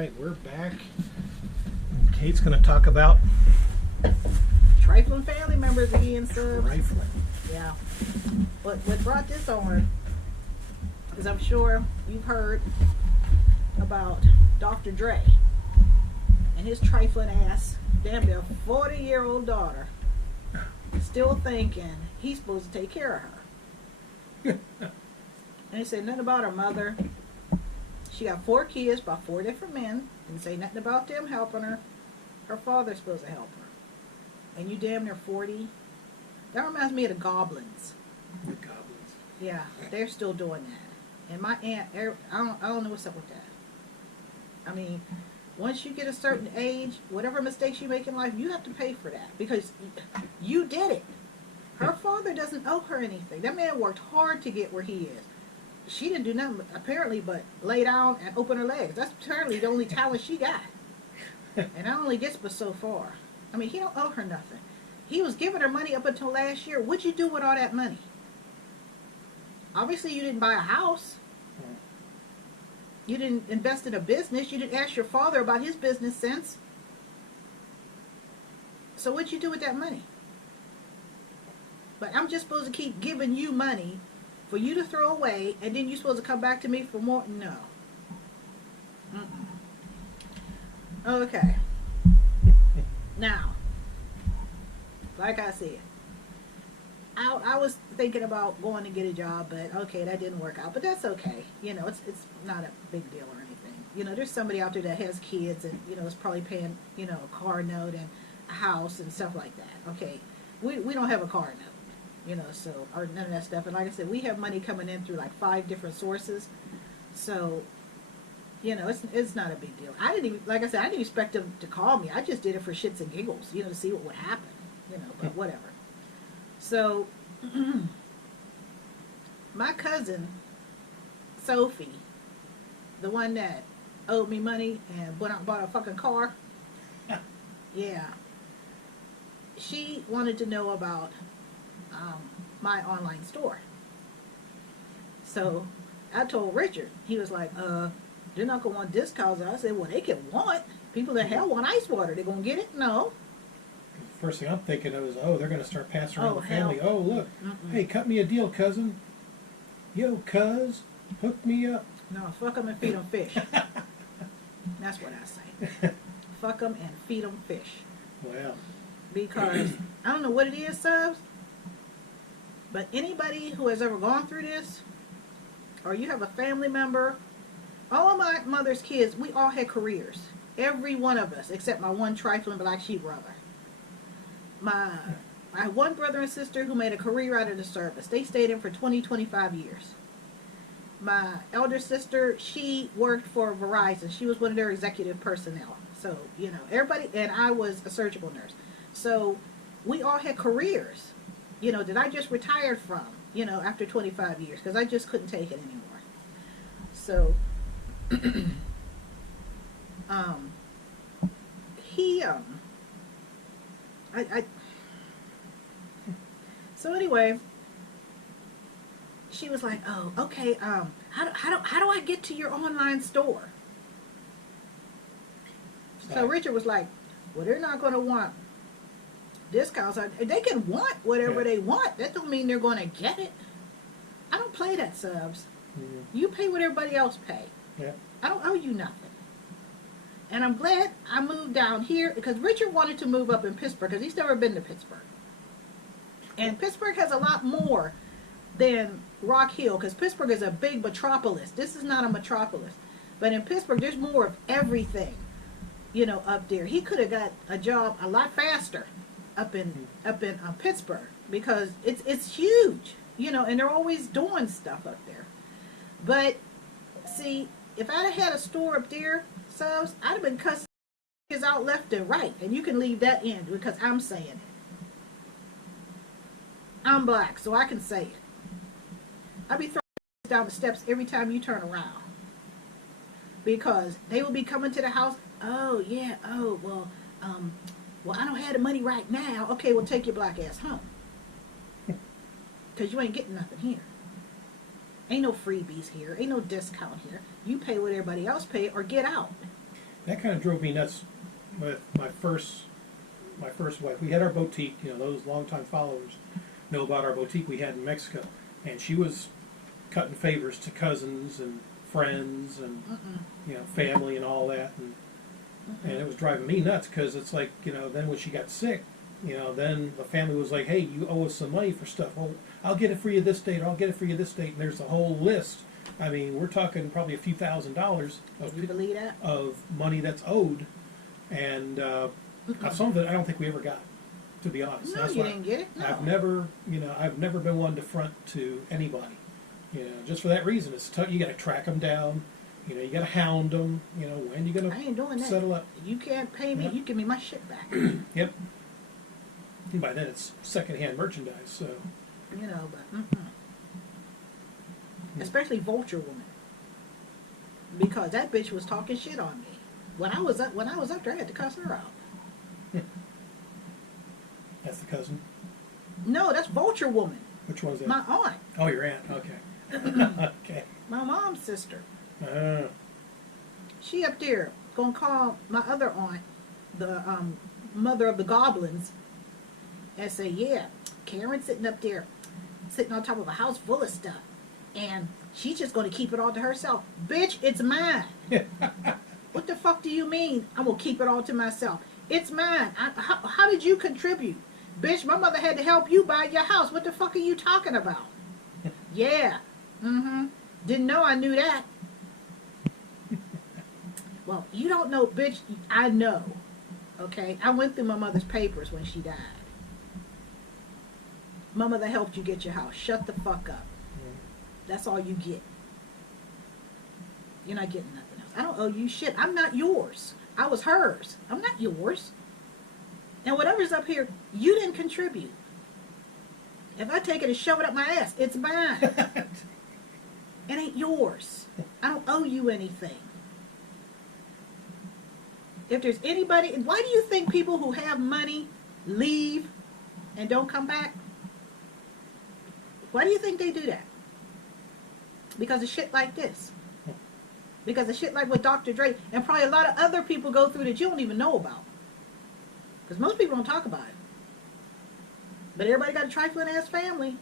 right, we're back. Kate's going to talk about Trifling family members again, so trifling. yeah. What brought this on is I'm sure you've heard about Dr. Dre and his trifling ass, damn near 40-year-old daughter, still thinking he's supposed to take care of her. And he said nothing about her mother. She got 4 kids by 4 different men. Didn't say nothing about them helping her. Her father's supposed to help her. And you damn near 40. That reminds me of the goblins. The goblins. Yeah, they're still doing that. And my aunt, I don't know what's up with that. I mean, once you get a certain age, whatever mistakes you make in life, you have to pay for that because you did it. Her father doesn't owe her anything. That man worked hard to get where he is. She didn't do nothing apparently but lay down and open her legs. That's apparently the only talent she got. And that only gets but so far. I mean, he don't owe her nothing. He was giving her money up until last year. What'd you do with all that money? Obviously, you didn't buy a house. You didn't invest in a business. You didn't ask your father about his business sense. So what'd you do with that money? But I'm just supposed to keep giving you money for you to throw away, and then you're supposed to come back to me for more? No. Okay. Now, like I said, I was thinking about going to get a job, but okay, that didn't work out. But that's okay. You know, it's not a big deal or anything. You know, there's somebody out there that has kids and, you know, is probably paying, you know, a car note and a house and stuff like that. Okay. We don't have a car note. You know, so, or none of that stuff. And like I said, we have money coming in through like 5 different sources. So, you know, it's not a big deal. I didn't even, like I said, I didn't expect them to call me. I just did it for shits and giggles, you know, to see what would happen. You know, but whatever. So, my cousin, Sophie, the one that owed me money and went out and bought a fucking car, yeah, she wanted to know about my online store. So I told Richard, he was like, they're not going to want discounts. I said, well, they can want. People that hell want ice water. They're going to get it? No. First thing I'm thinking of is, they're going to start passing around the hell. family. Oh, look. Hey, cut me a deal, cousin. Yo, cuz, hook me up. No, fuck them and feed them fish. That's what I say. Fuck them and feed them fish. Well. Because, I don't know what it is, subs, but anybody who has ever gone through this, or you have a family member, all of my mother's kids, we all had careers. Every one of us, except my one trifling black sheep brother. I have one brother and sister who made a career out of the service. They stayed in for 20, 25 years. My elder sister, she worked for Verizon. She was one of their executive personnel. So, you know, everybody, and I was a surgical nurse. So, we all had careers, you know, that I just retired from, you know, after 25 years, because I just couldn't take it anymore. So, so anyway, she was like, oh, okay, how do I get to your online store? So Richard was like, well, they're not going to want discounts. They can want whatever they want. That don't mean they're going to get it. I don't play that, subs. You pay what everybody else pay. Yeah. I don't owe you nothing. And I'm glad I moved down here because Richard wanted to move up in Pittsburgh because he's never been to Pittsburgh. And Pittsburgh has a lot more than Rock Hill because Pittsburgh is a big metropolis. This is not a metropolis. But in Pittsburgh, there's more of everything, you know, up there. He could have got a job a lot faster up in Pittsburgh because it's huge, you know, and they're always doing stuff up there. But, see, if I'd have had a store up there, subs, I'd have been cussing out left and right. And you can leave that in because I'm saying it. I'm black, so I can say it. I'd be throwing down the steps every time you turn around. Because they will be coming to the house, well, I don't have the money right now. Okay, well, take your black ass home. Because you ain't getting nothing here. Ain't no freebies here. Ain't no discount here. You pay what everybody else pay or get out. that kind of drove me nuts with my first wife. We had our boutique. You know, those longtime followers know about our boutique we had in Mexico, and she was cutting favors to cousins and friends and you know, family and all that, and it was driving me nuts because it's like, you know, then when she got sick, you know, then the family was like, hey, you owe us some money for stuff. Well, I'll get it for you this date, or I'll get it for you this date, and there's a whole list. I mean, we're talking probably a few $1,000s Can you believe that? of money that's owed, and some of it I don't think we ever got, to be honest. No, That's you why didn't get it. No. I've never been one to front to anybody, you know, just for that reason. It's tough. You got to track them down, you know, you got to hound them, you know, when you gonna I ain't doing that. settle up. You can't pay me. Yep. You give me my shit back. Yep. And by then it's secondhand merchandise, so. You know, but especially Vulture Woman, because that bitch was talking shit on me when I was up there. I had to cuss her out. That's the cousin. No, that's Vulture Woman. Which one's that? My aunt. Oh, your aunt. Okay. Okay. My mom's sister. Uh, She up there gonna call my other aunt, the mother of the goblins, and say, yeah, Karen's sitting up there, sitting on top of a house full of stuff, and she's just gonna keep it all to herself. Bitch, it's mine. What the fuck do you mean I'm gonna keep it all to myself? It's mine. How did you contribute? Bitch, my mother had to help you buy your house. What the fuck are you talking about? Yeah. Didn't know I knew that. Well, you don't know, bitch. I know. Okay? I went through my mother's papers when she died. My mother helped you get your house. Shut the fuck up. That's all you get. You're not getting nothing else. I don't owe you shit. I'm not yours. I was hers. I'm not yours. And whatever's up here, you didn't contribute. If I take it and shove it up my ass, it's mine. It ain't yours. I don't owe you anything. If there's anybody, why do you think people who have money leave and don't come back? Why do you think they do that? Because of shit like this. Because of shit like what Dr. Dre and probably a lot of other people go through that you don't even know about. Because most people don't talk about it. But everybody got a trifling ass family.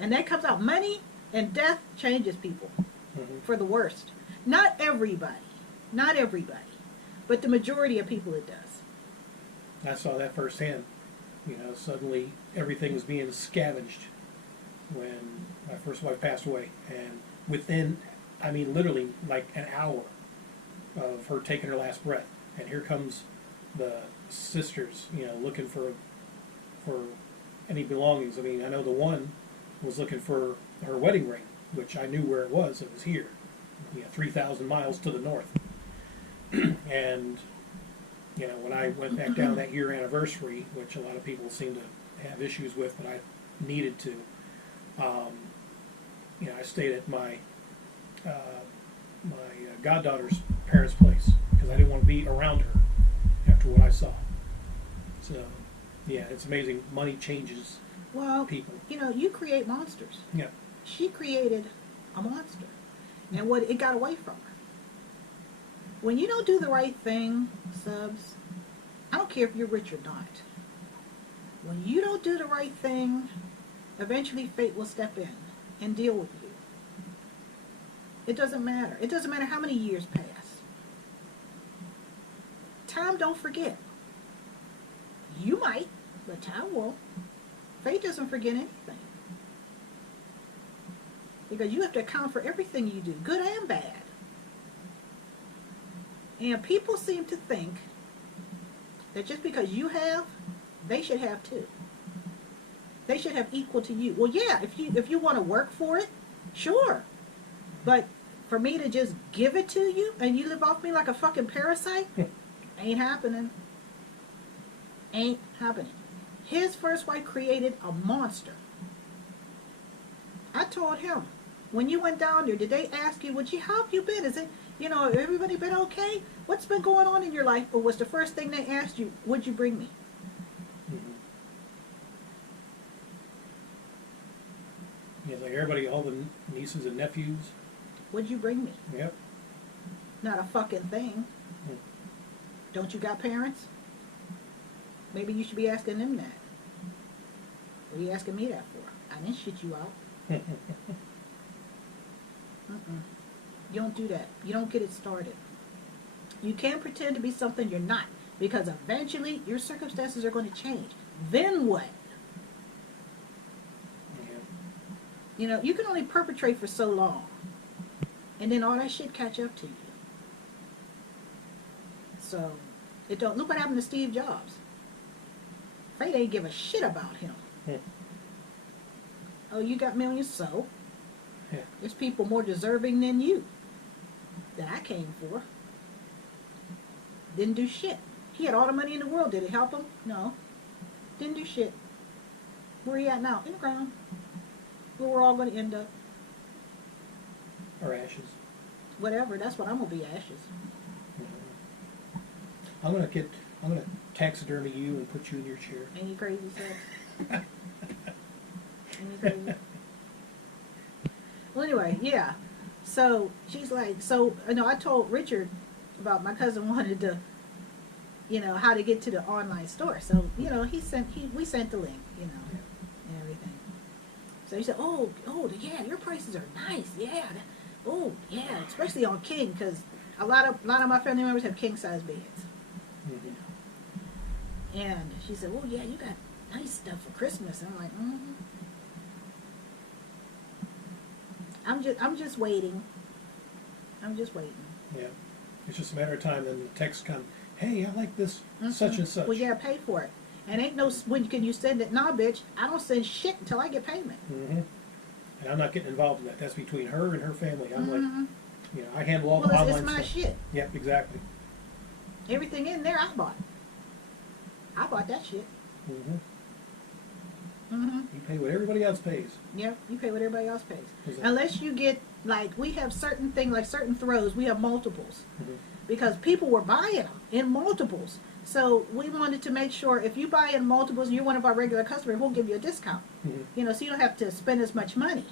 And that comes out. Money and death changes people for the worst. Not everybody. Not everybody. But the majority of people it does. I saw that firsthand. You know, suddenly everything was being scavenged when my first wife passed away. And within, I mean, literally like an hour of her taking her last breath. And here comes the sisters, you know, looking for any belongings. I mean, I know the one was looking for her wedding ring, which I knew where it was. It was here, 3,000 miles to the north. And, you know, when I went back down that year anniversary, which a lot of people seem to have issues with, but I needed to, you know, I stayed at my goddaughter's parents' place because I didn't want to be around her after what I saw. So, yeah, it's amazing. Money changes people. You know, you create monsters. Yeah. She created a monster. And what it got away from her. When you don't do the right thing, subs, I don't care if you're rich or not. When you don't do the right thing, eventually fate will step in and deal with you. It doesn't matter. It doesn't matter how many years pass. Time don't forget. You might, but time won't. Fate doesn't forget anything. Because you have to account for everything you do, good and bad. And people seem to think that just because you have, they should have too. They should have equal to you. Well, yeah, if you want to work for it, sure. But for me to just give it to you and you live off me like a fucking parasite, ain't happening. Ain't happening. His first wife created a monster. I told him, when you went down there, did they ask you, how have you been? Is it, you know, everybody been okay? What's been going on in your life? Or was the first thing they asked you, would you bring me? Yeah, like everybody, all the nieces and nephews. Would you bring me? Yep. Not a fucking thing. Hmm. Don't you got parents? Maybe you should be asking them that. What are you asking me that for? I didn't shit you out. You don't do that. You don't get it started. You can't pretend to be something you're not, because eventually your circumstances are going to change. Then what? Yeah. You know, you can only perpetrate for so long, and then all that shit catch up to you. So, it don't look what happened to Steve Jobs. They ain't give a shit about him. Hmm. Oh, you got millions, so Yeah. there's people more deserving than you that I came for. Didn't do shit. He had all the money in the world. Did it help him? No. Didn't do shit. Where he at now? In the ground. Where we're all going to end up. Or ashes. Whatever. That's what I'm going to be, ashes. I'm gonna taxidermy you and put you in your chair. Any crazy sex? Any crazy? Well, anyway, yeah. So she's like, I told Richard about my cousin wanted to, how to get to the online store. So, we sent the link, and everything. So he said, oh, yeah, your prices are nice, yeah. Oh, yeah, especially on king, because a lot of my family members have king size beds. Mm-hmm. And she said, "Oh yeah, you got nice stuff for Christmas." And I'm like, I'm just waiting. I'm just waiting. Yeah, it's just a matter of time. Then the text come, "Hey, I like this such and such." Well, yeah, pay for it. And ain't no when can you send it? Nah, bitch, I don't send shit until I get payment. Mm-hmm. And I'm not getting involved in that. That's between her and her family. I'm like, I handle all the Well, online it's my stuff. shit. Yep, exactly. Everything in there, I bought. I bought that shit. You pay what everybody else pays. Yep, you pay what everybody else pays. Exactly. Unless you get, like, we have certain things, like certain throws, we have multiples. Mhm. Because people were buying them in multiples. So we wanted to make sure if you buy in multiples and you're one of our regular customers, we'll give you a discount. So you don't have to spend as much money.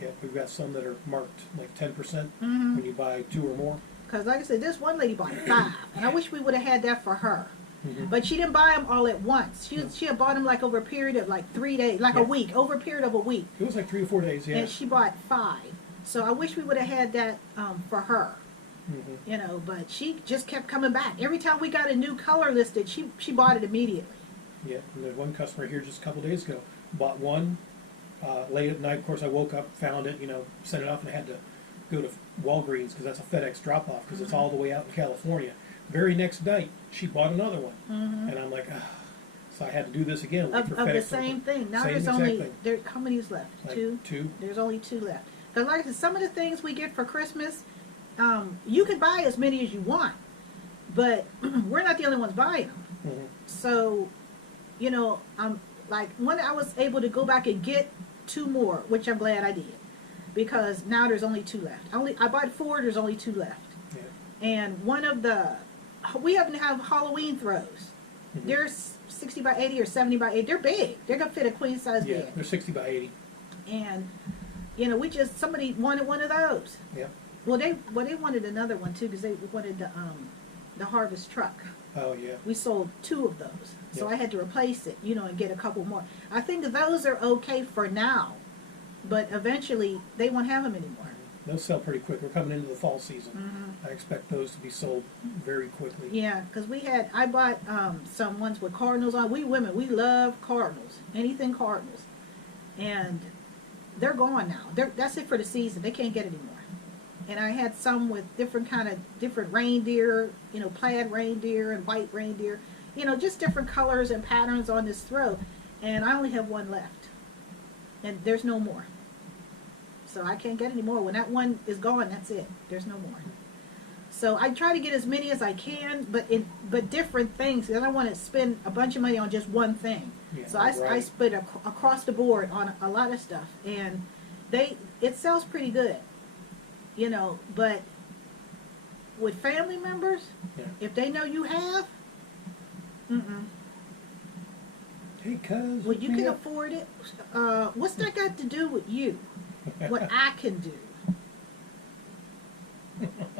Yeah, we've got some that are marked like 10% Mm-hmm. when you buy 2 or more. Because like I said, this one lady bought 5. And I wish we would have had that for her. Mhm. But she didn't buy them all at once. She had bought them like over a period of like 3 days, like a week, over a period of a week. It was like 3 or 4 days, yeah. And she bought 5. So I wish we would have had that for her. Mhm. But she just kept coming back. Every time we got a new color listed, she bought it immediately. Yeah, and there's one customer here just a couple days ago, bought one, late at night, of course I woke up, found it, sent it off, and I had to go to Walgreens, because that's a FedEx drop-off, because it's all the way out in California. Very next night, she bought another one, and I'm like, so I had to do this again. Wait Of for the FedEx same thing. Now Same there's exact only, thing. how many is left? Like 2? 2. There's only 2 left. Because like I said, some of the things we get for Christmas, you can buy as many as you want, but we're not the only ones buying them. Mhm. So, like when I was able to go back and get 2 more, which I'm glad I did, because now there's only 2 left. I bought 4, there's only 2 left. Yeah. And we happen to have Halloween throws. Mhm. They're 60 by 80 or 70 by 80. They're big. They're going to fit a queen size Yeah, bed. they're 60 by 80. And, somebody wanted one of those. Yeah. Well, they wanted another one too, because they wanted the harvest truck. Oh, yeah. We sold 2 of those. So Yeah. I had to replace it, and get a couple more. I think those are okay for now, but eventually they won't have them anymore. Those sell pretty quick. We're coming into the fall season. Mm-hmm. I expect those to be sold very quickly. Yeah, because I bought some ones with cardinals on. We women, we love cardinals, anything cardinals. And they're gone now. That's it for the season. They can't get it anymore. And I had some with different reindeer, plaid reindeer and white reindeer, just different colors and patterns on this throw. And I only have 1 left. And there's no more. So I can't get any more. When that one is gone, that's it. There's no more. So I try to get as many as I can, but different things. Because I don't want to spend a bunch of money on just one thing. Yeah, So I right. split across the board on a lot of stuff. And it sells pretty good. But with family members, Yeah. if they know you have, Hey, cuz. well, you can afford it. What's that got to do with you? What I can do?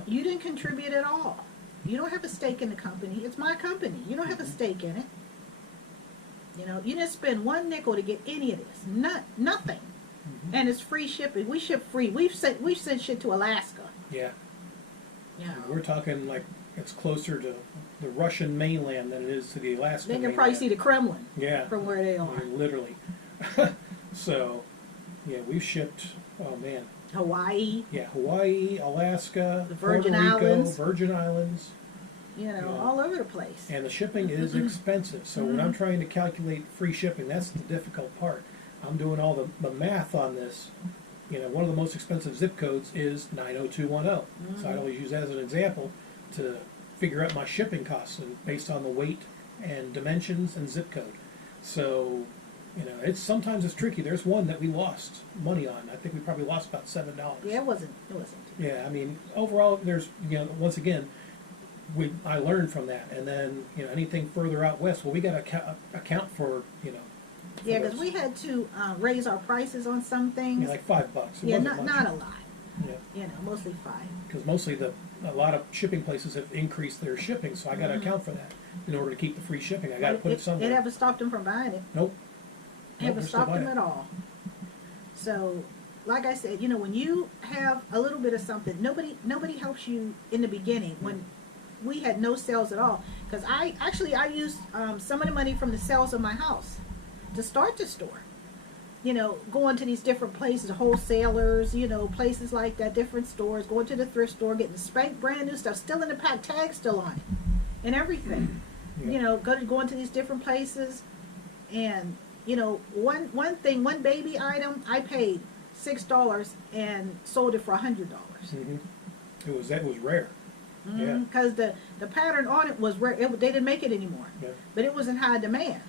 You didn't contribute at all. You don't have a stake in the company. It's my company. You don't have a stake in it. You know, you didn't spend one nickel to get any of this. Nothing. And it's free shipping. We ship free. We've sent shit to Alaska. Yeah. Yeah. We're talking like it's closer to the Russian mainland than it is to the Alaskan They can mainland. probably see the Kremlin. Yeah. From where they I are. mean, literally. So, yeah, we've shipped. Oh man. Hawaii. Yeah, Hawaii, Alaska, The Virgin Puerto Rico, Islands. Virgin Islands. You know, Yeah. all over the place. And the shipping is expensive. So when I'm trying to calculate free shipping, that's the difficult part. I'm doing all the math on this. You know, one of the most expensive zip codes is 90210. So I always use that as an example to figure out my shipping costs and based on the weight and dimensions and zip code. So, you know, sometimes it's tricky. There's one that we lost money on. I think we probably lost about $7. Yeah, it wasn't. Yeah, I mean, overall, there's, you know, once again, I learned from that, and then, you know, anything further out west, well, we got to account for, you know. Yeah, because we had to raise our prices on some things. Yeah, like $5. It Yeah, wasn't not much. a lot. Yeah, You know, mostly 5. because mostly a lot of shipping places have increased their shipping, so I got to account for that in order to keep the free shipping. I got to put it somewhere. It never stopped them from buying it. Nope. Never we're still stopped them buying at all. So, like I said, you know, when you have a little bit of something, nobody helps you in the beginning when we had no sales at all. Because I used some of the money from the sales of my house to start the store. You know, going to these different places, wholesalers, you know, places like that, different stores, going to the thrift store, getting the spank brand new stuff, still in the pack, tag still on it, and everything. Yeah. You know, going to these different places, and you know, one baby item, I paid $6 and sold it for $100. That was rare. Yeah. Because the pattern on it was rare. They didn't make it anymore, Yeah. but it was in high demand.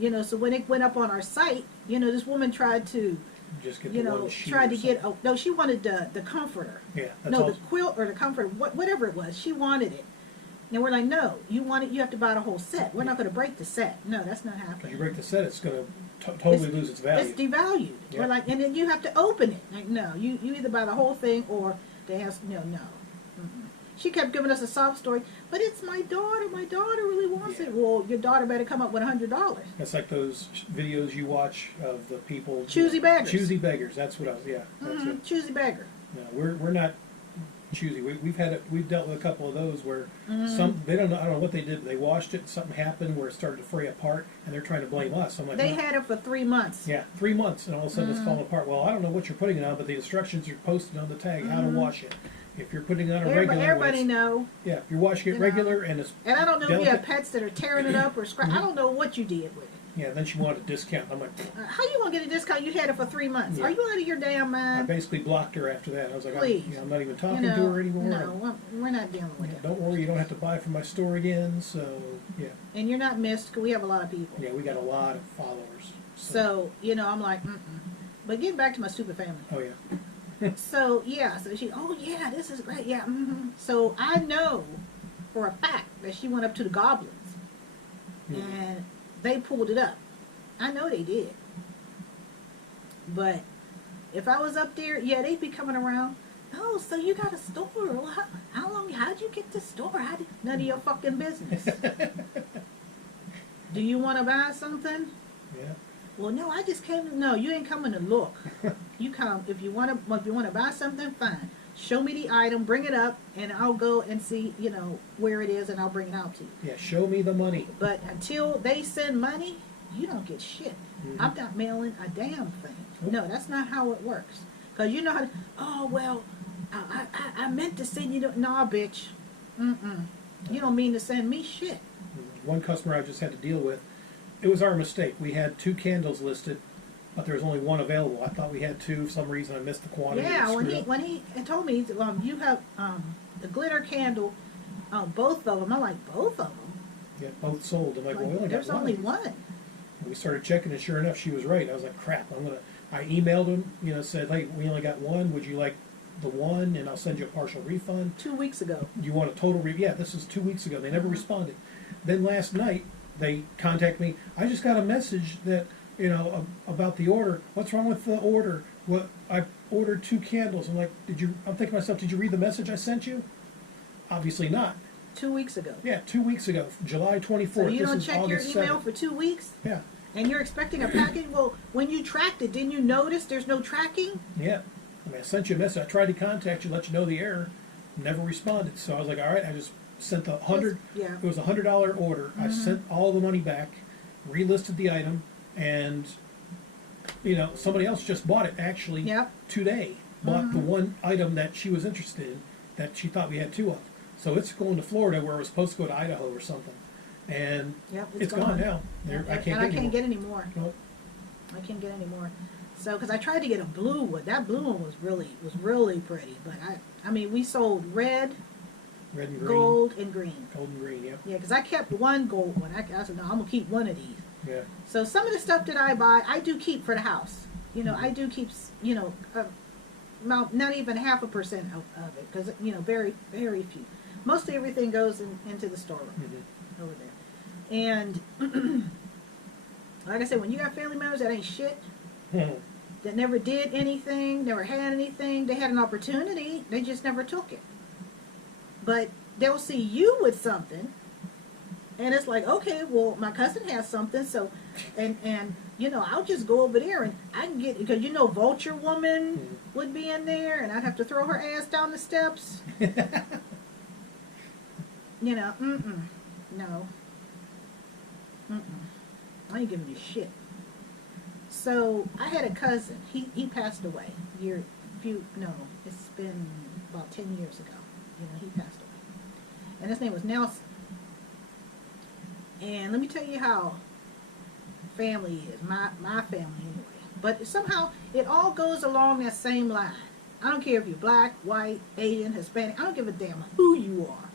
You know, so when it went up on our site, you know, this woman tried to, Just get you the know, one sheet tried or to get, something. no, she wanted the comforter. Yeah, that's No, all. the quilt or the comforter, whatever it was, she wanted it. And we're like, no, you want it, you have to buy the whole set. We're not going to break the set. No, that's not If happening. you break the set, it's going to totally lose its value. It's devalued. Yeah. We're like, and then you have to open it. Like, no, you either buy the whole thing or they have, no. Mm-mm. She kept giving us a sob story, but it's my daughter. My daughter really wants it. Well, your daughter better come up with $100. That's like those videos you watch of the people. Choosy beggars. Choosy beggars. That's what I was. Yeah, that's it. Choosy beggar. No, we're not choosy. We've dealt with a couple of those where Mm-hmm. some they don't know. I don't know what they did. They washed it. Something happened where it started to fray apart, and they're trying to blame us. I'm like, They no. had it for 3 months. Yeah, 3 months, and all of a sudden Mm-hmm. it's falling apart. Well, I don't know what you're putting it on, but the instructions are posted on the tag how to wash it. If you're putting it on a regular, Mm-hmm. Everybody when it's- know. yeah, if you're washing it You know. regular and it's And I don't know if you have delicate. pets that are tearing it up or scratch. I don't know what you did with it. Yeah, then she wanted a discount. I'm like, How you gonna get a discount? You had it for 3 months. Yeah. Are you out of your damn I mind? basically blocked her after that. I was like, Please. I'm not even You talking know, to her anymore. no, we're not dealing with it. Don't worry, you don't have to buy from my store again. So, yeah. And you're not missed because we have a lot of people. Yeah, we got a lot of followers. So, you know, I'm like, But getting back to my stupid family. Oh, yeah. So, yeah, so oh, yeah, this is great, yeah. So I know for a fact that she went up to the goblins and they pulled it up. I know they did. But if I was up there, yeah, they'd be coming around. Oh, so you got a store. Well, how'd you get this store? None of your fucking business. Do you want to buy something? Yeah. Well, no, I just came. No, you ain't coming to look. You come if you want to buy something. Fine. Show me the item, bring it up, and I'll go and see, you know, where it is, and I'll bring it out to you. Yeah, show me the money. But until they send money, you don't get shit. I'm not mailing a damn thing. No, that's not how it works. Because you know how to, oh, well, I meant to send you, nah, bitch. You don't mean to send me shit. One customer I just had to deal with, it was our mistake. We had 2 candles listed, but there was only 1 available. I thought we had 2. For some reason, I missed the quantity. Yeah, It screwed up. when he told me, you have the glitter candle, both of them. I'm like, both of them? Yeah, both sold. I'm like, well, we only There's got 1. only one. We started checking, and sure enough, she was right. I was like, crap, I emailed him, you know, said, hey, we only got 1. Would you like the 1? And I'll send you a partial refund. 2 weeks ago. You want a total yeah, this is 2 weeks ago. They never responded. Then last night, they contacted me. I just got a message that, you know, about the order. What's wrong with the order? Well, I ordered 2 candles. I'm like, I'm thinking to myself, did you read the message I sent you? Obviously not. 2 weeks ago. Yeah, 2 weeks ago, July 24th. So you This don't is check your August email 7th. for 2 weeks? Yeah, And you're expecting a package? Well, when you tracked it, didn't you notice there's no tracking? yeah. I mean, I sent you a message. I tried to contact you, let you know the error. Never responded. So I was like, all right, I just sent the 100. Yeah. It was a $100 order. I sent all the money back, relisted the item, and somebody else just bought it actually Yep. today. Bought the one item that she was interested in that she thought we had 2 of. So it's going to Florida where it was supposed to go to Idaho or something, and Yep, it's gone now. And I can't get any more. Nope. I can't get any more. So, because I tried to get a blue one. That blue one was really pretty. But I mean, we sold red, Red and green. gold, and green. Gold and green, yep. Yeah, because I kept one gold one. I said, no, I'm gonna keep one of these. Yeah. So some of the stuff that I buy, I do keep for the house. I do keep, not even 0.5% of it, because very, very few. Mostly everything goes into the storeroom over there. And like I said, when you got family members that ain't shit, that never did anything, never had anything, they had an opportunity, they just never took it. But they'll see you with something, and it's like, okay, well, my cousin has something, so, and I'll just go over there and I can get, because Vulture Woman would be in there, and I'd have to throw her ass down the steps. No. I ain't giving you shit. So I had a cousin. He passed away. It's been about 10 years ago. He passed away. And his name was Nelson. And let me tell you how family is. My family anyway. But somehow it all goes along that same line. I don't care if you're black, white, Asian, Hispanic. I don't give a damn who you are.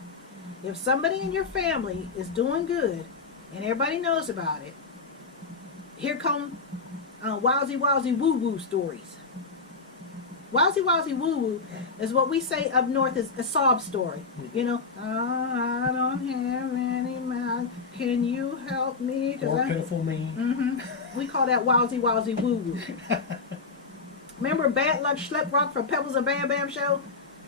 If somebody in your family is doing good and everybody knows about it, here come wowsy woo woo stories. Wowsy woo woo is what we say up north is a sob story. Oh, I don't have any mouth. Can you help me? Poor pitiful me. We call that wowsy woo woo. Remember Bad Luck Schlep Rock from Pebbles and Bam Bam show?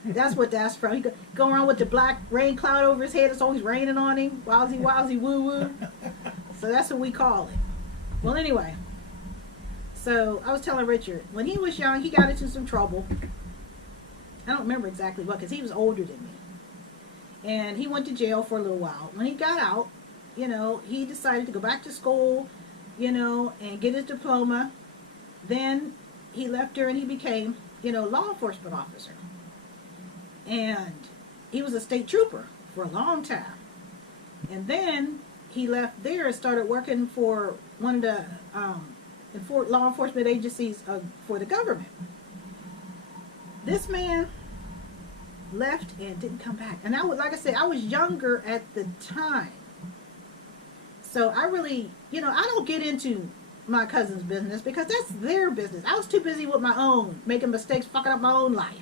That's what that's from. He go around with the black rain cloud over his head. It's always raining on him. Wowsy woo woo. So that's what we call it. Well, anyway. So I was telling Richard, when he was young, he got into some trouble. I don't remember exactly what, because he was older than me. And he went to jail for a little while. When he got out, he decided to go back to school, and get his diploma. Then he left there and he became, law enforcement officer. And he was a state trooper for a long time. And then he left there and started working for one of the law enforcement agencies for the government. This man left and didn't come back. And like I said, I was younger at the time. So I really, I don't get into my cousin's business because that's their business. I was too busy with my own, making mistakes, fucking up my own life.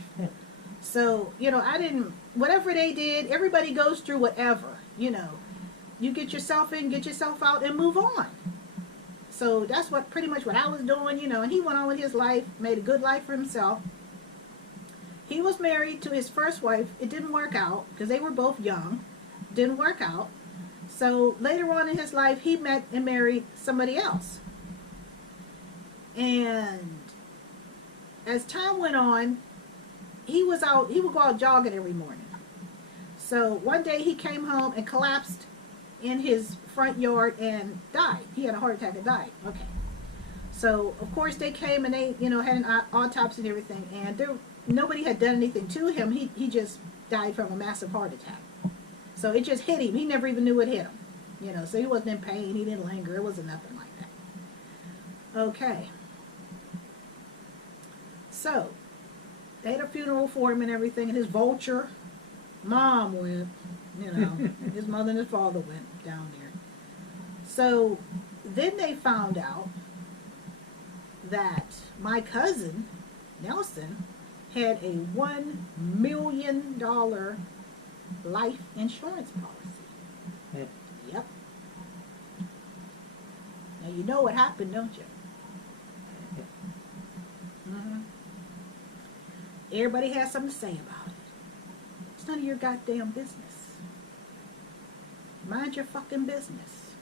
So, I didn't, whatever they did, everybody goes through whatever, You get yourself in, get yourself out, and move on. So that's pretty much what I was doing, and he went on with his life, made a good life for himself. He was married to his first wife. It didn't work out because they were both young. Didn't work out. So later on in his life, he met and married somebody else. And as time went on, he would go out jogging every morning. So one day he came home and collapsed in his front yard and died. He had a heart attack and died. Okay. So of course they came and they, had an autopsy and everything, and nobody had done anything to him. He just died from a massive heart attack. So it just hit him. He never even knew it hit him. So he wasn't in pain. He didn't linger. It wasn't nothing like that. Okay. So they had a funeral for him and everything, and his vulture mom went, his mother and his father went down there. So then they found out that my cousin, Nelson, had a $1 million life insurance policy. Yep. Now you know what happened, don't you? Everybody has something to say about it. It's none of your goddamn business. Mind your fucking business.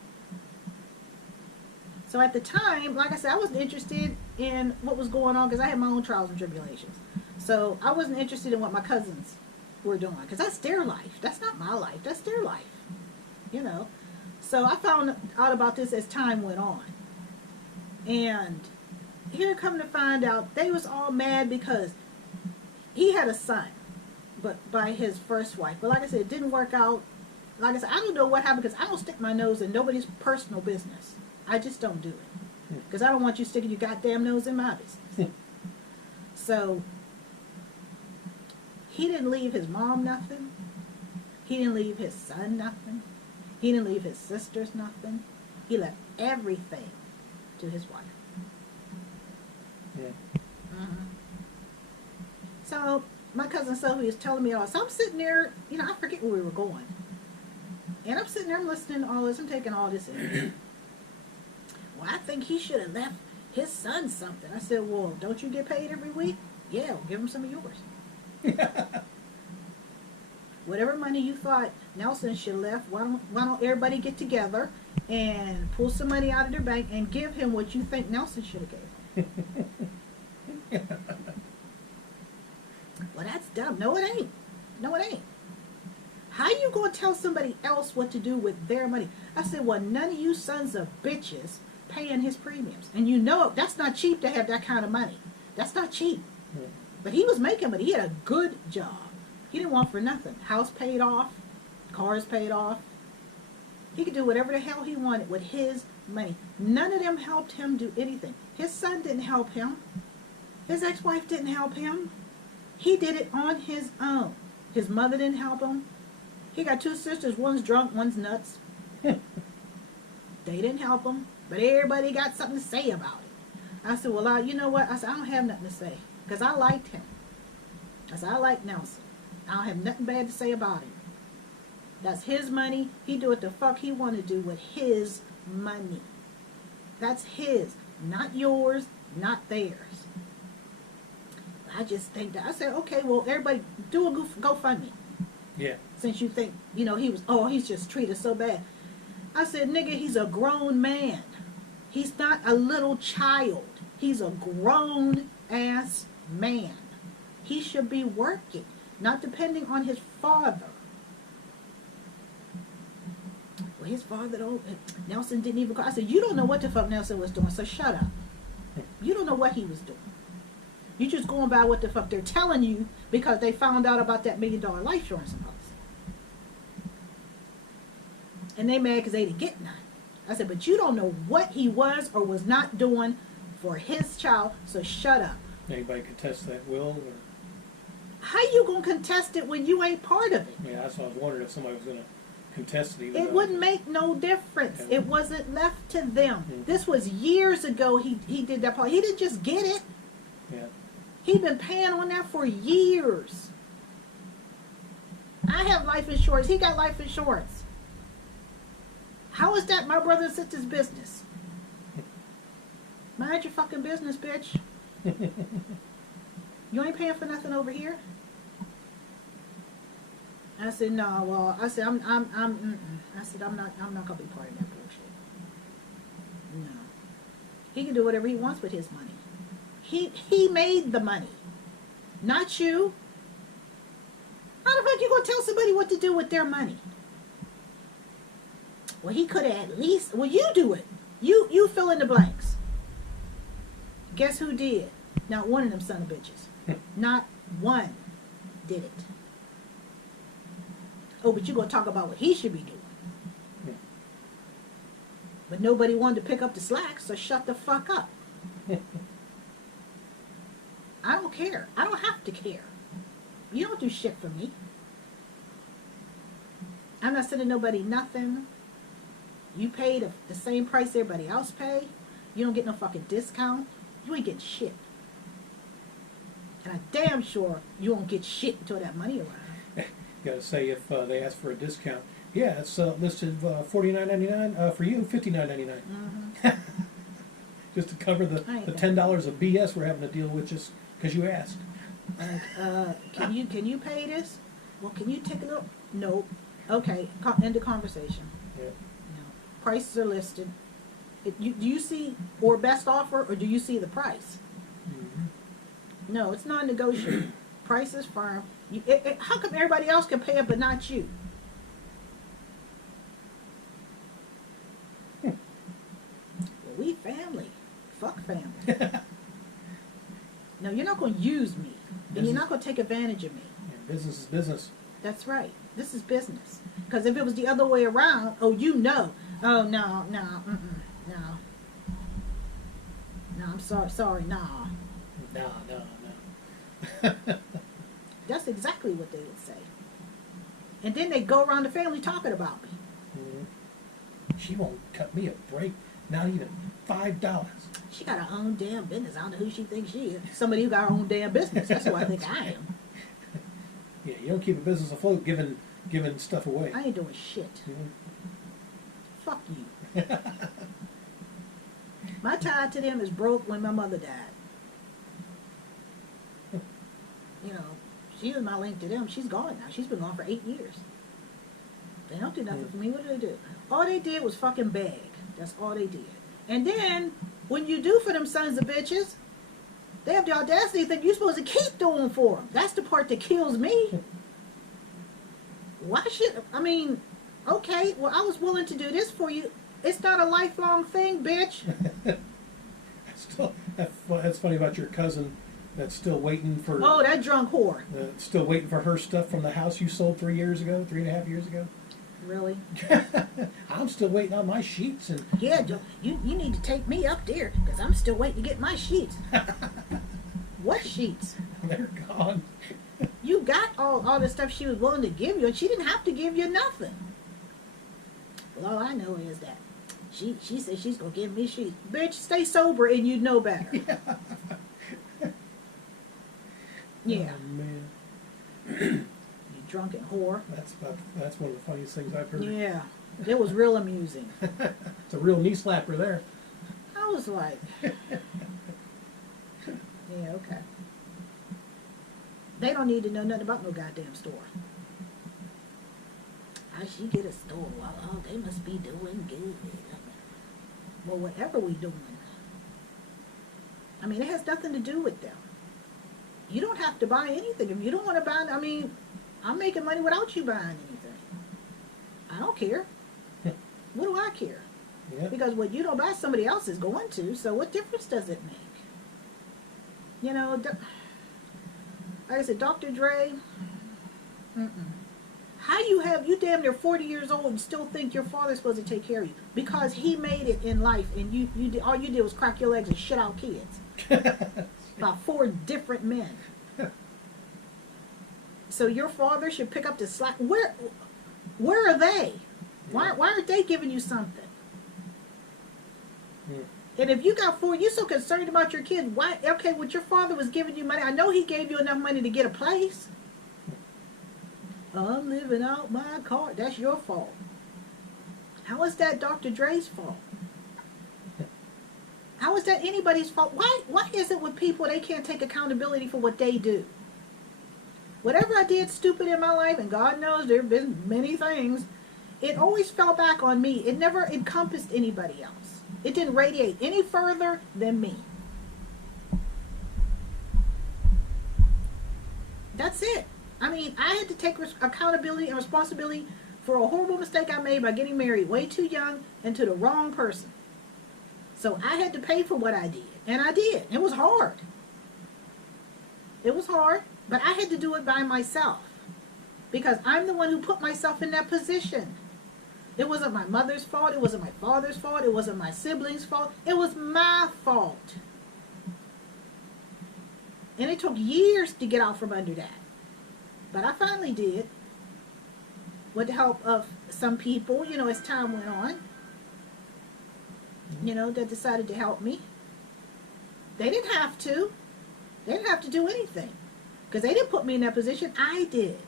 So at the time, like I said, I wasn't interested in what was going on because I had my own trials and tribulations. So I wasn't interested in what my cousins were doing because that's their life. That's not my life. That's their life. You know. So I found out about this as time went on. And here come to find out, they was all mad because he had a son, but by his first wife. But like I said, it didn't work out. Like I said, I don't know what happened because I don't stick my nose in nobody's personal business. I just don't do it. Because I don't want you sticking your goddamn nose in my business. So, he didn't leave his mom nothing. He didn't leave his son nothing. He didn't leave his sisters nothing. He left everything to his wife. Yeah. Mm-hmm. So, my cousin Sophie was telling me all this. So I'm sitting there, you know, I forget where we were going. And I'm sitting there, I'm listening to all this, I'm taking all this in. Well, I think he should have left his son something. I said, well, don't you get paid every week? Yeah, well, give him some of yours. Whatever money you thought Nelson should have left, why don't everybody get together and pull some money out of their bank and give him what you think Nelson should have gave him? Well, that's dumb. No, it ain't. No, it ain't. How you going to tell somebody else what to do with their money? I said, well, none of you sons of bitches paying his premiums. And you know that's not cheap to have that kind of money. That's not cheap. But he was making money. He had a good job. He didn't want for nothing. House paid off. Cars paid off. He could do whatever the hell he wanted with his money. None of them helped him do anything. His son didn't help him. His ex-wife didn't help him. He did it on his own. His mother didn't help him. He got two sisters. One's drunk, one's nuts. They didn't help him. But everybody got something to say about it. I said, well, you know what? I said, I don't have nothing to say. Because I liked him. I said, I like Nelson. I don't have nothing bad to say about him. That's his money. He do what the fuck he want to do with his money. That's his. Not yours, not theirs. I just think that. I said, okay, well, everybody do a GoFundMe. Yeah. Since you think, you know, he's just treated so bad. I said, nigga, he's a grown man. He's not a little child. He's a grown-ass man. He should be working, not depending on his father. Well, his father, Nelson didn't even call. I said, you don't know what the fuck Nelson was doing, so shut up. You don't know what he was doing. You just going by what the fuck they're telling you because they found out about that $1 million life insurance policy. And they mad because they didn't get none. I said, but you don't know what he was or was not doing for his child, so shut up. Anybody contest that will? Or? How you going to contest it when you ain't part of it? Yeah, that's what I was wondering if somebody was going to contest it. It wouldn't make no difference. Yeah. It wasn't left to them. Mm-hmm. This This was years ago he did that part. He didn't just get it. Yeah. He'd been paying on that for years. I have life insurance. He got life insurance. How is that my brother and sister's business? Mind your fucking business, bitch. You ain't paying for nothing over here. I said, no. Well, I said, I said, I'm not gonna be part of that bullshit. No. He can do whatever he wants with his money. He made the money, not you. How the fuck you gonna tell somebody what to do with their money? Well, he could have at least. Well, you do it. You fill in the blanks. Guess who did? Not one of them son of bitches. Not one did it. Oh, but you're gonna talk about what he should be doing. Yeah. But nobody wanted to pick up the slack, so shut the fuck up. I don't care. I don't have to care. You don't do shit for me. I'm not sending nobody nothing. You pay the same price everybody else pay. You don't get no fucking discount. You ain't getting shit. And I'm damn sure you won't get shit until that money arrives. You got to say if they ask for a discount. Yeah, it's listed $49.99 for you, $59.99. Mm-hmm. Just to cover the $10 of BS we're having to deal with just because you asked. Like, can you pay this? Well, can you take a look? Nope. Okay, end of conversation. Yeah. No. Prices are listed. Do you see or best offer, or do you see the price? Mm-hmm. No, it's not negotiable. Price is firm. How come everybody else can pay it but not you? Well, we family. Fuck family. No, you're not going to use me. And you're not going to take advantage of me. Yeah, business is business. That's right. This is business. Because if it was the other way around, oh, you know. Oh, no, no, no. No, I'm sorry, no. No. That's exactly what they would say. And then they go around the family talking about me. Mm-hmm. She won't cut me a break, not even $5. She got her own damn business. I don't know who she thinks she is. Somebody who got her own damn business. That's who I think I am. Yeah, you don't keep a business afloat giving stuff away. I ain't doing shit. Mm-hmm. Fuck you. My tie to them is broke when my mother died. You know, she was my link to them. She's gone now. She's been gone for 8 years. They don't do nothing for me. What do they do? All they did was fucking beg. That's all they did. And then, when you do for them sons of bitches, they have the audacity to think you're supposed to keep doing for them. That's the part that kills me. Why should, I mean, okay, well, I was willing to do this for you. It's not a lifelong thing, bitch. That's funny about your cousin that's still waiting for... Oh, that drunk whore. Still waiting for her stuff from the house you sold 3 years ago, 3.5 years ago. Really? I'm still waiting on my sheets. And yeah, you need to take me up there because I'm still waiting to get my sheets. What sheets? They're gone. You got all the stuff she was willing to give you, and she didn't have to give you nothing. Well, all I know is that she said she's going to give me sheets. Bitch, stay sober and you'd know better. Yeah. Oh, man. You drunken whore. That's one of the funniest things I've heard. Yeah. It was real amusing. It's a real knee slapper there. I was like, yeah, okay. They don't need to know nothing about no goddamn store. How she get a store? Well, oh, they must be doing good. Well, whatever we doing. I mean, it has nothing to do with them. You don't have to buy anything. If you don't want to buy, I mean, I'm making money without you buying anything. I don't care. What do I care? Yeah. Because what you don't buy, somebody else is going to. So what difference does it make? You know, like I said, Dr. Dre. How you damn near 40 years old and still think your father's supposed to take care of you because he made it in life and all you did was crack your legs and shit out kids. About 4 different men. So your father should pick up the slack. Where are they? Why aren't they giving you something? Mm. And if you got 4, you're so concerned about your kids. Why? Okay, well, your father was giving you money. I know he gave you enough money to get a place. I'm living out my car. That's your fault. How is that Dr. Dre's fault? How is that anybody's fault? Why is it with people they can't take accountability for what they do? Whatever I did stupid in my life, and God knows there have been many things, it always fell back on me. It never encompassed anybody else. It didn't radiate any further than me. That's it. I mean, I had to take accountability and responsibility for a horrible mistake I made by getting married way too young and to the wrong person. So I had to pay for what I did. And I did. It was hard. It was hard. But I had to do it by myself. Because I'm the one who put myself in that position. It wasn't my mother's fault. It wasn't my father's fault. It wasn't my siblings' fault. It was my fault. And it took years to get out from under that. But I finally did. With the help of some people, you know, as time went on. You know, that decided to help me. They didn't have to. They didn't have to do anything. Because they didn't put me in that position. I did.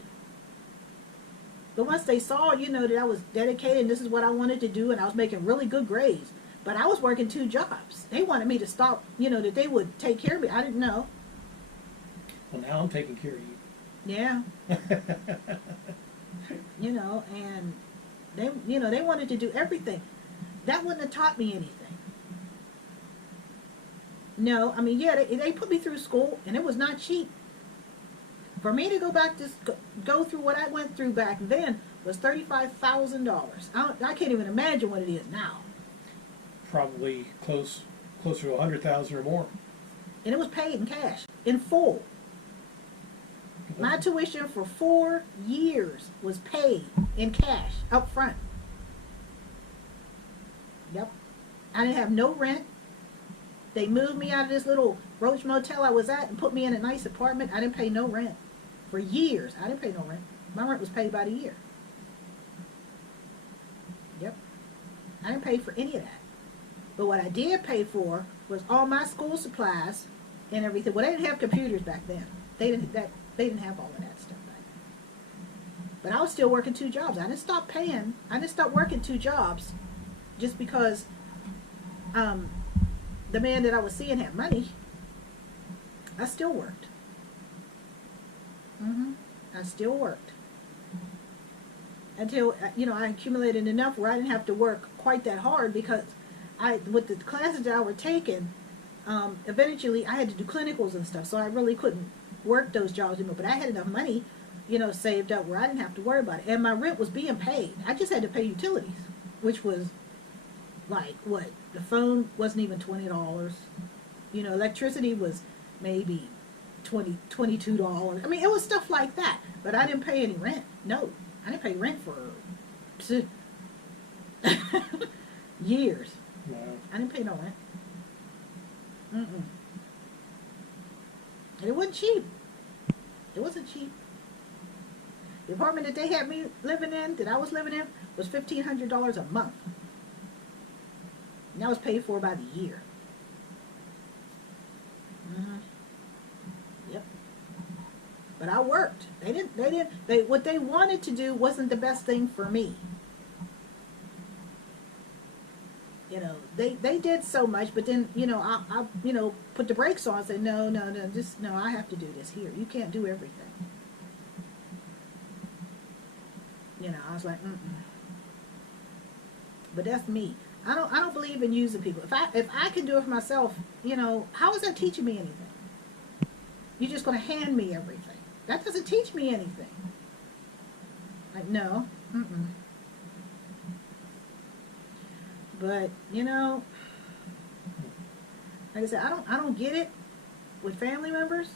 But once they saw, you know, that I was dedicated and this is what I wanted to do and I was making really good grades. But I was working 2 jobs. They wanted me to stop, you know, that they would take care of me. I didn't know. Well, now I'm taking care of Yeah. You know, and they wanted to do everything. That wouldn't have taught me anything. No, I mean, yeah, they put me through school, and it was not cheap. For me to go back to go through what I went through back then was $35,000. I can't even imagine what it is now. Probably closer to 100,000 or more. And it was paid in cash, in full. My tuition for 4 years was paid in cash up front. Yep. I didn't have no rent. They moved me out of this little roach motel I was at and put me in a nice apartment. I didn't pay no rent. For years, I didn't pay no rent. My rent was paid by the year. Yep. I didn't pay for any of that. But what I did pay for was all my school supplies and everything. Well, they didn't have computers back then. They didn't have all of that stuff back then. But I was still working 2 jobs. I didn't stop paying. I didn't stop working 2 jobs just because the man that I was seeing had money. I still worked. I still worked. Until, I accumulated enough where I didn't have to work quite that hard because with the classes that I were taking, eventually I had to do clinicals and stuff, so I really couldn't work those jobs anymore. But I had enough money, saved up where I didn't have to worry about it. And my rent was being paid. I just had to pay utilities, which was like, what? The phone wasn't even $20. Electricity was maybe $22. I mean, it was stuff like that. But I didn't pay any rent. No, I didn't pay rent for years. Wow. I didn't pay no rent. And it wasn't cheap. It wasn't cheap. The apartment that they had me living in, that I was living in, was $1,500 a month. And that was paid for by the year. Yep. But I worked. What they wanted to do wasn't the best thing for me. They did so much, but then, I put the brakes on and said, no, I have to do this here. You can't do everything. I was like, But that's me. I don't believe in using people. If I can do it for myself, how is that teaching me anything? You're just going to hand me everything. That doesn't teach me anything. Like, no. But, like I said, I don't get it with family members.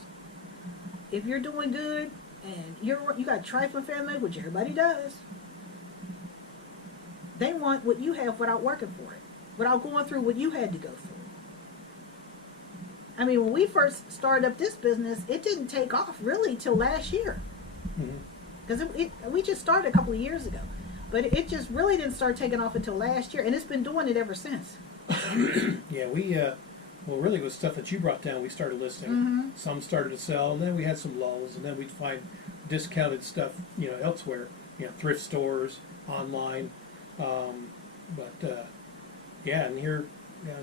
If you're doing good and you got trifling family, which everybody does, they want what you have without working for it, without going through what you had to go through. I mean, when we first started up this business, it didn't take off really till last year. Because we just started a couple of years ago. But it just really didn't start taking off until last year, and it's been doing it ever since. Yeah, really it was stuff that you brought down we started listing. Some started to sell, and then we had some lulls, and then we'd find discounted stuff, elsewhere, thrift stores, online. And here,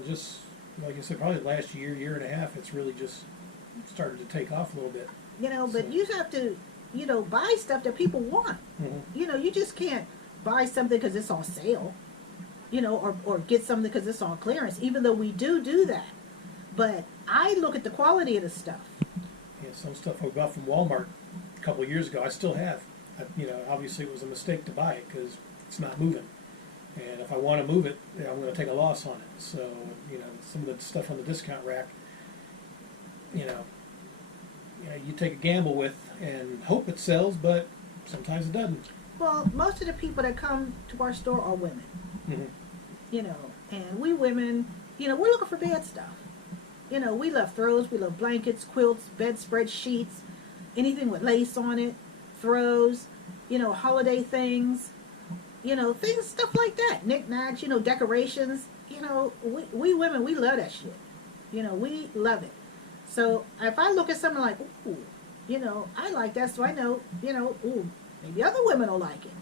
just like I said, probably last year and a half, it's really just started to take off a little bit. But you have to, buy stuff that people want. You just can't buy something because it's on sale, or get something because it's on clearance, even though we do that. But I look at the quality of the stuff. Yeah, some stuff I bought from Walmart a couple of years ago, I still have. Obviously it was a mistake to buy it because it's not moving. And if I want to move it, I'm going to take a loss on it. So, some of the stuff on the discount rack, you take a gamble with and hope it sells, but sometimes it doesn't. Well, most of the people that come to our store are women. And we women, we're looking for bed stuff. We love throws, we love blankets, quilts, bedspread sheets, anything with lace on it, throws, holiday things, things, stuff like that, knickknacks, decorations. We women, we love that shit. We love it. So if I look at something like, ooh, I like that, so I know, ooh, maybe other women will like it,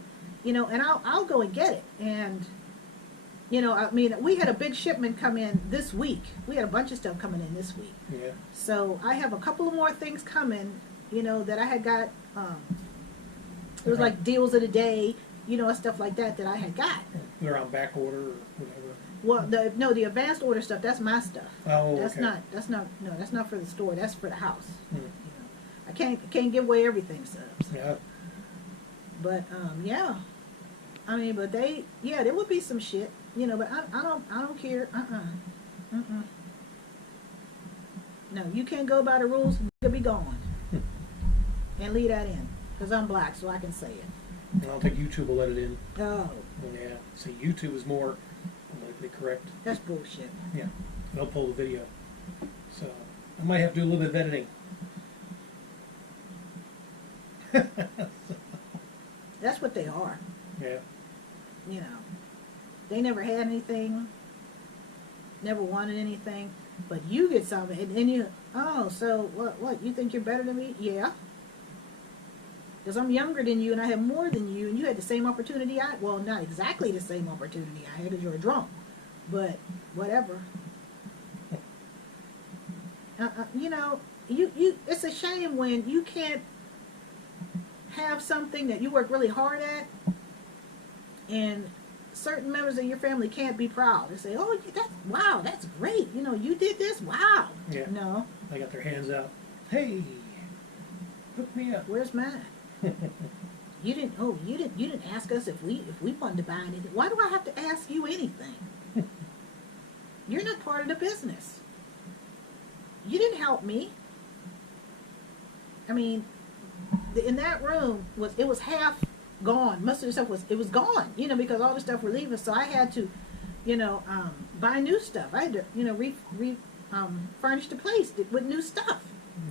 and I'll go and get it. And You know, I mean, we had a big shipment come in this week. We had a bunch of stuff coming in this week. Yeah. So I have a couple of more things coming, you know, that I had got, it was like deals of the day, you know, and stuff like that I had got. They're on back order or whatever. Well, the advanced order stuff, that's my stuff. Oh, That's okay. that's not for the store, that's for the house. Hmm. You know, I can't give away everything, subs. Yeah. But, yeah. I mean, but there would be some shit, you know, but I don't care. No, you can't go by the rules, you'll be gone. And leave that in, because I'm black, so I can say it. I don't think YouTube will let it in. Oh, Yeah. See, YouTube is more politically correct. that's bullshit. Yeah. They'll pull the video. So I might have to do a little bit of editing. That's what they are, Yeah. you know. They never had anything, never wanted anything, but you get something, and then you, oh, so what, you think you're better than me? Yeah. Because I'm younger than you, and I have more than you, and you had the same opportunity well, not exactly the same opportunity I had, because you're a drunk, but whatever. You know, it's a shame when you can't have something that you work really hard at, and certain members of your family can't be proud. They say, oh, wow, that's great. You know, you did this. Wow. Yeah. No. They got their hands out. Hey, hook me up. Where's mine? You didn't ask us if we wanted to buy anything. Why do I have to ask you anything? You're not part of the business. You didn't help me. I mean, in that room it was half gone. Most of the stuff was gone, you know, because all the stuff we're leaving. So I had to, you know, buy new stuff. I had to, you know, furnish the place with new stuff.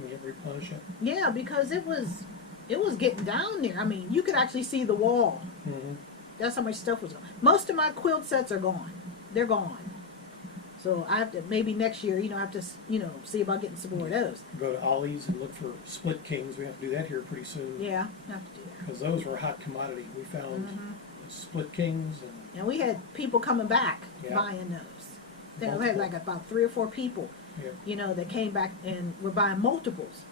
Yeah, replenish it. Yeah, because it was getting down there. I mean, you could actually see the wall. Mm-hmm. That's how much stuff was gone. Most of my quilt sets are gone. They're gone. So I have to, maybe next year, you know, I have to, you know, see about getting some more of those. Go to Ollie's and look for split kings. We have to do that here pretty soon. Yeah, I have to do that. Because those were a hot commodity. We found split kings and And we had people coming back Yeah. buying those. They had Multiple. like about 3 or 4 people, yeah. you know, that came back and were buying multiples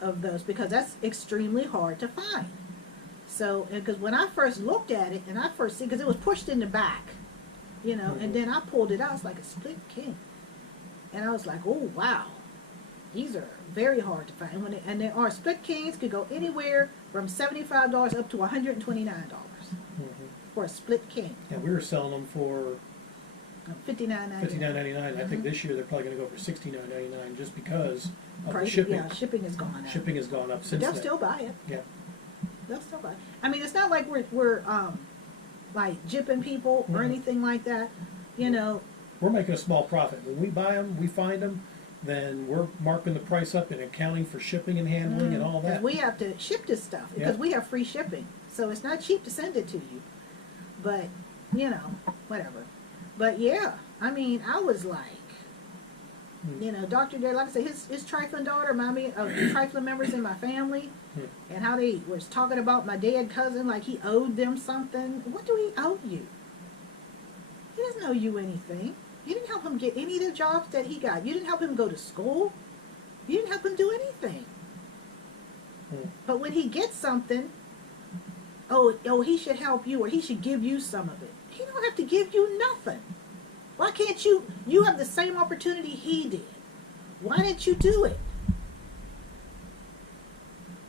of those, because that's extremely hard to find. So, because when I first looked at it, and I first see, because it was pushed in the back, you know, and then I pulled it out, it's like a split king. And I was like, oh, wow. These are very hard to find. And there are split kings, could go anywhere from $75 up to $129 Mm-hmm. for a split king. And we were selling them for $59.99. $59.99. I think this year they're probably going to go for $69.99 just because of Price, the shipping. Yeah, shipping has gone up. Shipping has gone up But since they'll then. still buy it. Yeah. They'll still buy it. I mean, it's not like we're like jipping people or Mhm. anything like that. You know, We're making a small profit. When we buy them, we find them, then we're marking the price up and accounting for shipping and handling and all 'cause that. we have to ship this stuff because Yeah. we have free shipping, so it's not cheap to send it to you. But you know, whatever. But yeah, I mean, I was like, you know, Dr. Dare, like I said, his trifling daughter reminded me of trifling members in my family, and how they was talking about my dead cousin like he owed them something. What do he owe you? He doesn't owe you anything. You didn't help him get any of the jobs that he got. You didn't help him go to school. You didn't help him do anything. But when he gets something, oh, he should help you, or he should give you some of it. He don't have to give you nothing. Why can't you? You have the same opportunity he did. Why didn't you do it?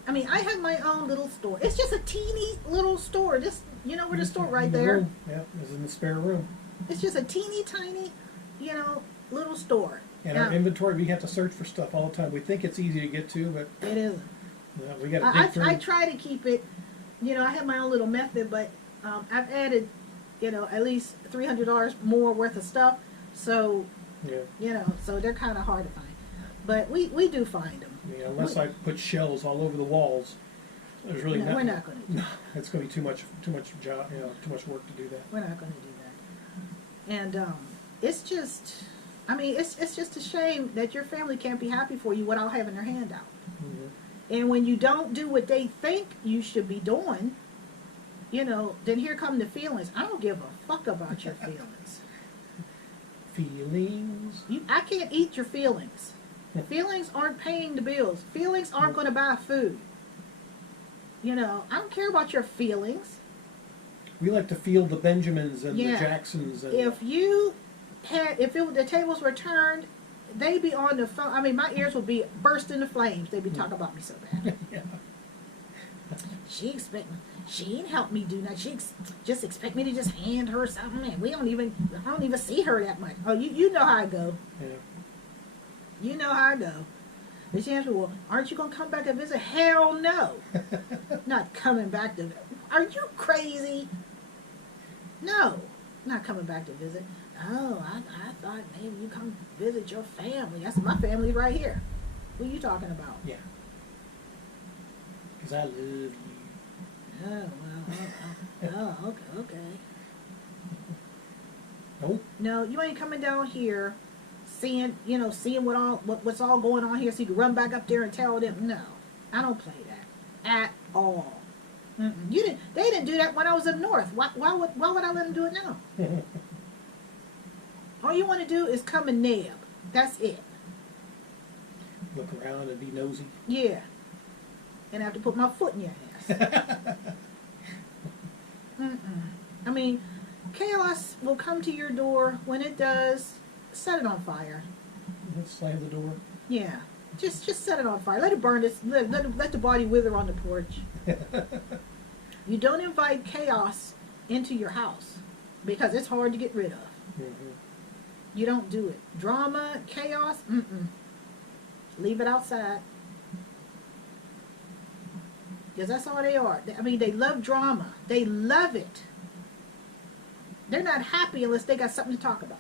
I mean, I have my own little store. It's just a teeny little store. Just, you know where the store right In the there? room. Yeah, it's in the spare room. It's just a teeny tiny, you know, little store. And our inventory, we have to search for stuff all the time. We think it's easy to get to, but It isn't. we got to dig through. I try to keep it, you know, I have my own little method, but I've added, you know, at least $300 more worth of stuff. So, Yeah. you know, so they're kind of hard to find. But we do find them. Yeah, unless I put shells all over the walls, there's really No, we're not going to do No, it's going to be too much job, too much work to do that. We're not going to do that. And it's just, I mean, it's just a shame that your family can't be happy for you without having their hand out. Mhm. And when you don't do what they think you should be doing, you know, then here come the feelings. I don't give a fuck about your feelings. Feelings. I can't eat your feelings. Feelings aren't paying the bills. Feelings aren't going to buy food. You know, I don't care about your feelings. We like to feel the Benjamins and Yeah. the Jacksons. And If you had, the tables were turned, they'd be on the phone. I mean, my ears would be burst into flames. They'd be talking about me so bad. yeah. She ain't helped me do that. Just expect me to just hand her something, and I don't even see her that much. Oh, you know how I go. Yeah. You know how I go. And she answered, well, aren't you going to come back and visit? Hell no. Not coming back to visit. Are you crazy? No, not coming back to visit. Oh, I thought maybe you come visit your family. That's my family's right here. What are you talking about? Yeah. Because I love you. Oh, well, okay. Nope. No, you ain't coming down here seeing what's all going on here so you can run back up there and tell them. No, I don't play that at all. They didn't do that when I was up north. Why would I let them do it now? All you want to do is come and nab. That's it. Look around and be nosy. Yeah. And I have to put my foot in your ass. I mean, chaos will come to your door. When it does, set it on fire. Let's slam the door. Yeah. Just set it on fire. Let it burn. Let the body wither on the porch. You don't invite chaos into your house because it's hard to get rid of. Mm-hmm. You don't do it. Drama, chaos, leave it outside. Because that's all they are. I mean, they love drama. They love it. They're not happy unless they got something to talk about.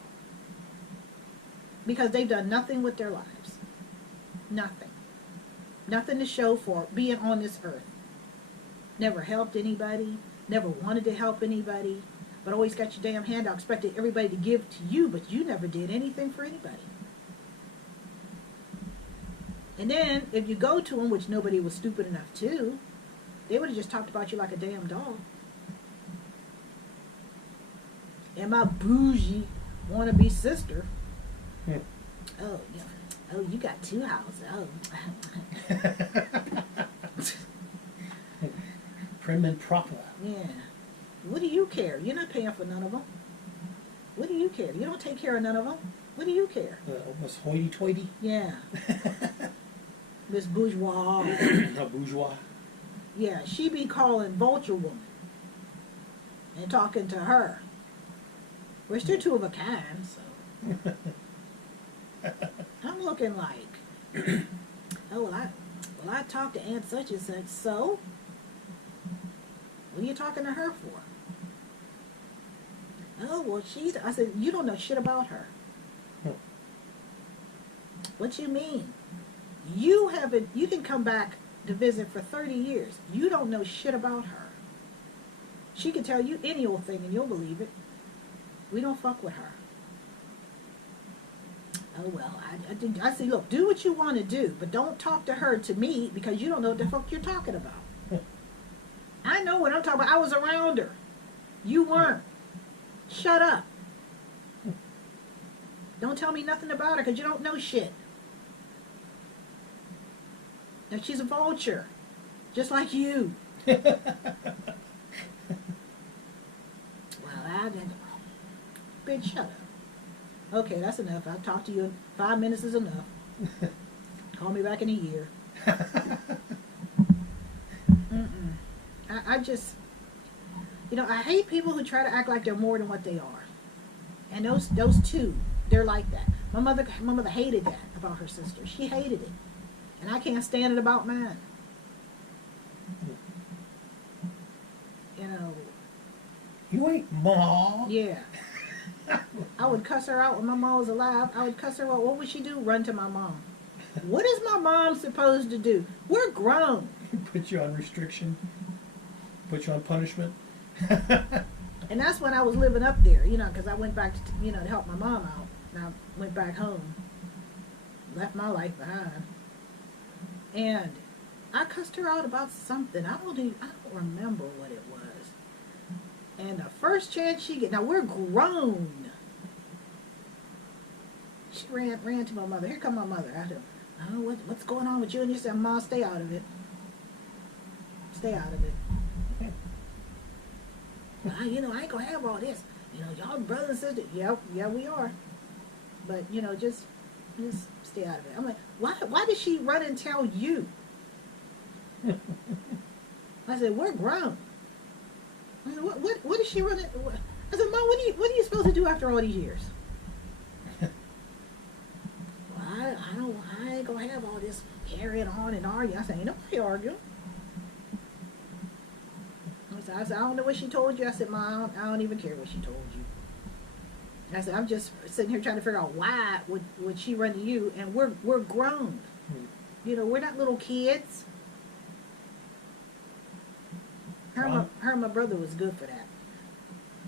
Because they've done nothing with their lives. Nothing. Nothing to show for being on this earth. Never helped anybody. Never wanted to help anybody. But always got your damn hand out. Expected everybody to give to you, but you never did anything for anybody. And then, if you go to them, which nobody was stupid enough to, they would have just talked about you like a damn dog. And my bougie wannabe sister. Hmm. Oh, yeah. Oh, you got 2 houses. Oh. Prim and proper. Yeah. What do you care? You're not paying for none of them. What do you care? You don't take care of none of them. What do you care? Almost hoity-toity. Yeah. Miss Bourgeois. A bourgeois. Yeah, she be calling Vulture Woman and talking to her. Which they're 2 of a kind, so. I'm looking like, oh, well, I talked to Aunt such and such, so? What are you talking to her for? Oh, well, I said, you don't know shit about her. What you mean? You can come back to visit for 30 years. You don't know shit about her. She can tell you any old thing and you'll believe it. We don't fuck with her. Oh, well, I say, look, do what you want to do, but don't talk to her to me because you don't know what the fuck you're talking about. I know what I'm talking about. I was around her. You weren't. Shut up. Don't tell me nothing about her because you don't know shit. Now, she's a vulture, just like you. Well, I didn't. Bitch, shut up. Okay, that's enough. I'll talk to you in 5 minutes is enough. Call me back in a year. I just, I hate people who try to act like they're more than what they are. And those 2, they're like that. My mother hated that about her sister. She hated it. And I can't stand it about mine. You ain't Ma. Yeah. I would cuss her out when my mom was alive. I would cuss her out. What would she do? Run to my mom. What is my mom supposed to do? We're grown. Put you on restriction. Put you on punishment. And that's when I was living up there, because I went back to, to help my mom out. And I went back home. Left my life behind. And I cussed her out about something. I don't remember what it was. And the first chance she get, now we're grown. She ran to my mother. Here come my mother. I said, I don't know what's going on with you and your son. Mom, stay out of it. Stay out of it. I ain't gonna have all this. Y'all brothers and sisters. Yeah, we are. But just stay out of it. I'm like, why did she run and tell you? I said, we're grown. I said, what is she running? I said, Mom, what are you supposed to do after all these years? Well, I ain't gonna have all this carrying on and arguing. I said, ain't nobody arguing. I said, I don't know what she told you. I said, Mom, I don't even care what she told you. I said, I'm just sitting here trying to figure out why would she run to you, and we're grown. We're not little kids. Her and my brother was good for that.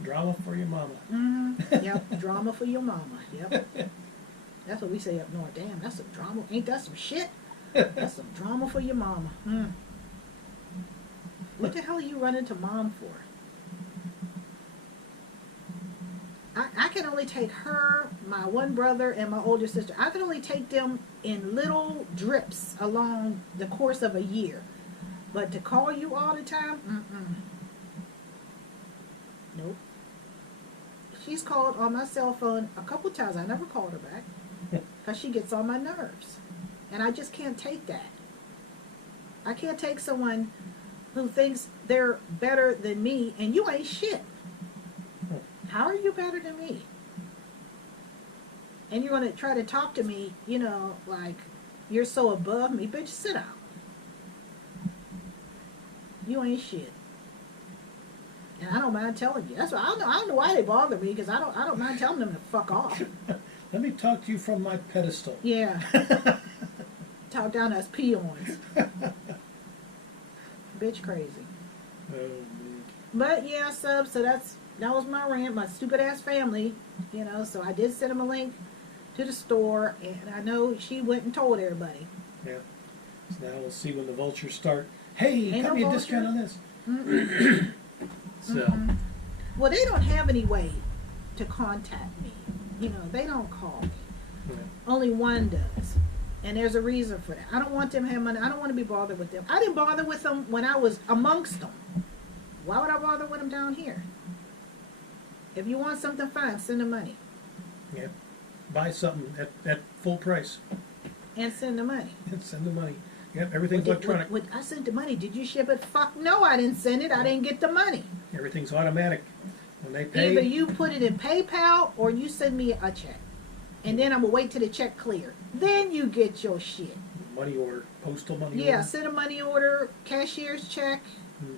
Drama for your mama. Mm-hmm. Yep, drama for your mama. Yep. That's what we say up north. Damn, that's some drama. Ain't that some shit? That's some drama for your mama. What the hell are you running to Mom for? I can only take her, my one brother, and my older sister. I can only take them in little drips along the course of a year. But to call you all the time, nope. She's called on my cell phone a couple times. I never called her back because she gets on my nerves. And I just can't take that. I can't take someone who thinks they're better than me and you ain't shit. How are you better than me? And you're going to try to talk to me, like you're so above me. Bitch, sit down. You ain't shit. And I don't mind telling you. That's why I don't know why they bother me, because I don't mind telling them to fuck off. Let me talk to you from my pedestal. Yeah. Talk down as peons. Bitch crazy. But yeah, so that was my rant, my stupid ass family, so I did send him a link to the store, and I know she went and told everybody. Yeah. So now we'll see when the vultures start. Hey, cut me a discount on this. So. Well, they don't have any way to contact me. They don't call me. Yeah. Only one does. And there's a reason for that. I don't want them to have money. I don't want to be bothered with them. I didn't bother with them when I was amongst them. Why would I bother with them down here? If you want something, fine, send the money. Yeah. Buy something at full price. And send the money. And send the money. Yep, everything's electronic. I sent the money. Did you ship it? Fuck no, I didn't send it. I didn't get the money. Everything's automatic. When they pay. Either you put it in PayPal or you send me a check. And then I'm going to wait till the check clear. Then you get your shit. Money order. Postal money order. Yeah, send a money order, cashier's check,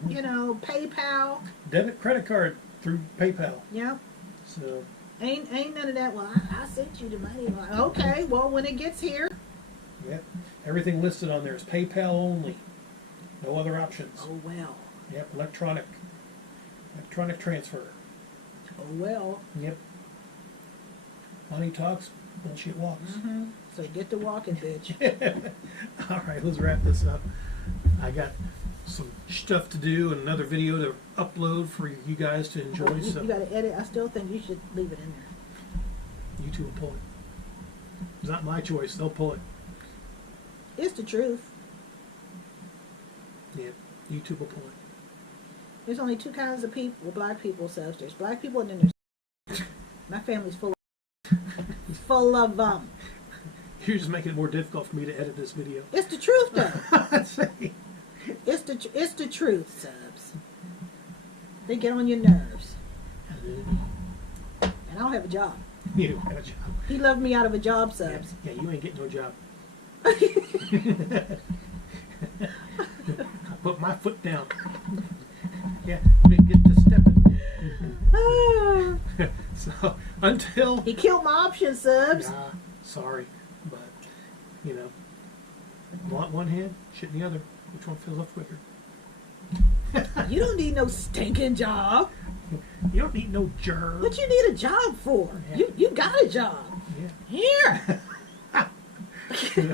PayPal. Debit credit card through PayPal. Yep. So. Ain't none of that. Well, I sent you the money. Like, okay, well, when it gets here. Yep. Everything listed on there is PayPal only. No other options. Oh, well. Yep, electronic transfer. Oh, well. Yep. Money talks, bullshit walks. So get to walking, bitch. All right, let's wrap this up. I got some stuff to do and another video to upload for you guys to enjoy. Well, so you got to edit. I still think you should leave it in there. YouTube will pull it. It's not my choice. They'll pull it. It's the truth. Yep, YouTube will pull it. There's only two kinds of people, black people, so there's black people and then there's... My family's full of them. You're just making it more difficult for me to edit this video. It's the truth, though. It's the truth, subs. They get on your nerves. And I don't have a job. You don't have a job. He left me out of a job, subs. Yeah, you ain't getting no job. I put my foot down. Yeah, we get to stepping. So until he killed my option, subs. Yeah, sorry, but want one hand, shit in the other. Which one fills up quicker? You don't need no stinking job. You don't need no germ. What you need a job for? Yeah. You got a job. Yeah. Here.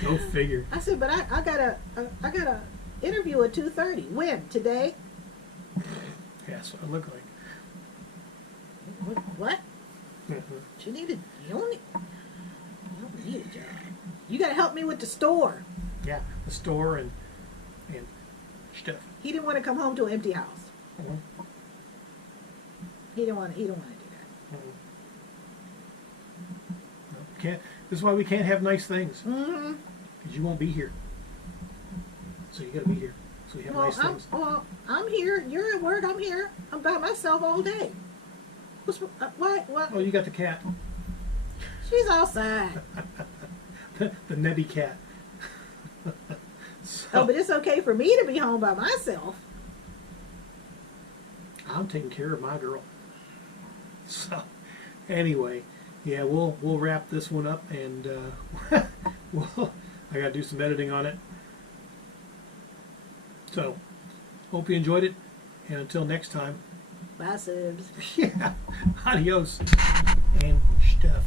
Go figure. I said, but I got a interview at 2:30. When? Today? Yeah, that's what I look like. What? You don't need a job. You got to help me with the store. Yeah, the store and stuff. He didn't want to come home to an empty house. Mhm. He didn't want to do that. Can't. This is why we can't have nice things. Mm-hmm. Because you won't be here. So you got to be here. So we have nice things. I'm here. You're at work. I'm here. I'm by myself all day. What? Oh, you got the cat. She's outside. The Nebby cat. So, Oh, but it's okay for me to be home by myself. I'm taking care of my girl. So, anyway, yeah, we'll wrap this one up, and I gotta do some editing on it. So, hope you enjoyed it, and until next time. Bye, Sibs. Yeah, adios and stuff.